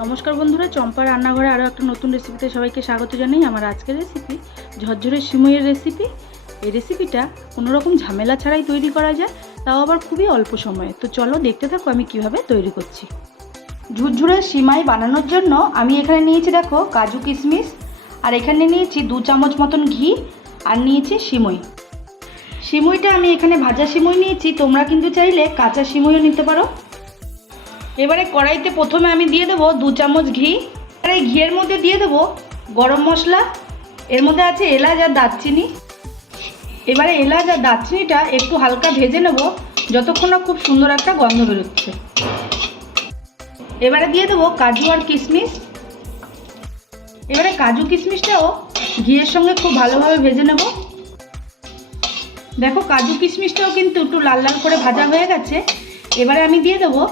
নমস্কার বন্ধুরা, চম্পা রান্নাঘরে আরও একটা নতুন রেসিপিতে সবাইকে স্বাগত জানাই। আমার আজকের রেসিপি ঝরঝরে সিমইয়ের রেসিপি এই রেসিপিটা কোনো রকম ঝামেলা ছাড়াই তৈরি করা যায়, তাও আবার খুবই অল্প সময়ে। তো চলো দেখতে থাকো আমি কীভাবে তৈরি করছি। ঝুরঝুরে সিমাই বানানোর জন্য আমি এখানে নিয়েছি দেখো কাজু কিশমিশ, আর এখানে নিয়েছি দু চামচ মতন ঘি, আর নিয়েছি সিমই। সিমইটা আমি এখানে ভাজা সিমই নিয়েছি, তোমরা কিন্তু চাইলে কাঁচা সিমইও নিতে পারো। এবারে কড়াইতে প্রথমে আমি দিয়ে দেবো দু চামচ ঘি। আর এই ঘিয়ের মধ্যে দিয়ে দেবো গরম মশলা, এর মধ্যে আছে এলাচ আর দারচিনি। এবারে এলাচ আর দারচিনিটা একটু হালকা ভেজে নেব, যতক্ষণ না খুব সুন্দর একটা গন্ধ বেরোচ্ছে। এবারে দিয়ে দেবো কাজু আর কিশমিশ। এবারে কাজু কিশমিশটাও ঘিয়ের সঙ্গে খুব ভালোভাবে ভেজে নেব। দেখো কাজু কিশমিশটাও কিন্তু একটু লাল লাল করে ভাজা হয়ে গেছে। এবারে আমি দিয়ে দেবো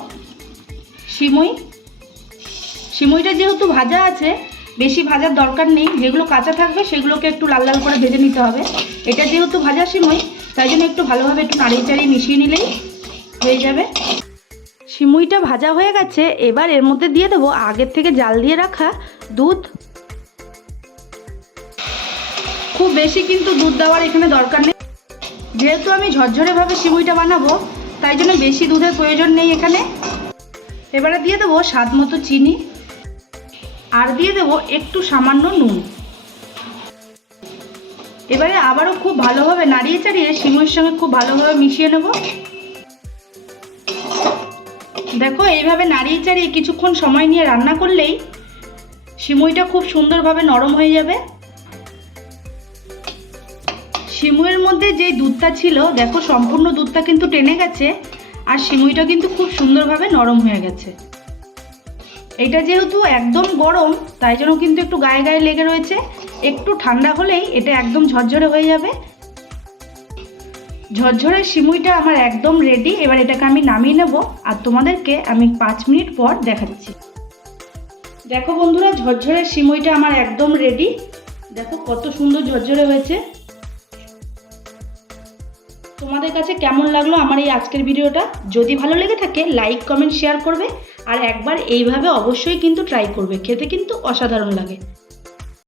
সিমই সিমইটা যেহেতু ভাজা আছে, বেশি ভাজার দরকার নেই। যেগুলো কাঁচা থাকবে, সেগুলোকে একটু লাল লাল করে ভেজে নিতে হবে। এটা যেহেতু ভাজা সিমই তাই জন্য একটু ভালোভাবে একটু নাড়িয়ে চাড়িয়ে মিশিয়ে নিলেই হয়ে যাবে। সিমুইটা ভাজা হয়ে গেছে, এবার এর মধ্যে দিয়ে দেবো আগের থেকে জাল দিয়ে রাখা দুধ। খুব বেশি কিন্তু দুধ দেওয়ার এখানে দরকার নেই। যেহেতু আমি ঝরঝরেভাবে সিমুইটা বানাবো, তাই জন্য বেশি দুধের প্রয়োজন নেই এখানে। এবারে দিয়ে দেবো স্বাদ মতো চিনি। আর দিয়ে দেবো একটু সামান্য নুন। এবারে আবারও খুব ভালোভাবে নাড়িয়ে চাড়িয়ে সিমুইয়ের সঙ্গে খুব ভালোভাবে মিশিয়ে নেব। দেখো, এইভাবে নাড়িয়ে চাড়িয়ে কিছুক্ষণ সময় নিয়ে রান্না করলেই সিমুইটা খুব সুন্দরভাবে নরম হয়ে যাবে। সিমুইয়ের মধ্যে যে দুধটা ছিল, দেখো সম্পূর্ণ দুধটা কিন্তু টেনে গেছে। আর সিমুইটা কিন্তু খুব সুন্দরভাবে নরম হয়ে গেছে। এটা যেহেতু একদম গরম, তাই জন্য কিন্তু একটু গায়ে গায়ে লেগে রয়েছে। একটু ঠান্ডা হলেই এটা একদম ঝরঝরে হয়ে যাবে। ঝরঝরে সিমুইটা আমার একদম রেডি এবার এটাকে আমি নামিয়ে নেব আর তোমাদেরকে আমি পাঁচ মিনিট পর দেখাচ্ছি। দেখো বন্ধুরা, ঝরঝরে সিমুইটা আমার একদম রেডি দেখো কত সুন্দর ঝরঝরে হয়েছে। তোমাদের কাছে কেমন লাগল আমার এই আজকের ভিডিওটা? যদি ভালো লেগে থাকে লাইক কমেন্ট শেয়ার করবে। আর একবার এইভাবে অবশ্যই কিন্তু ট্রাই করবে। খেতে কিন্তু অসাধারণ লাগে।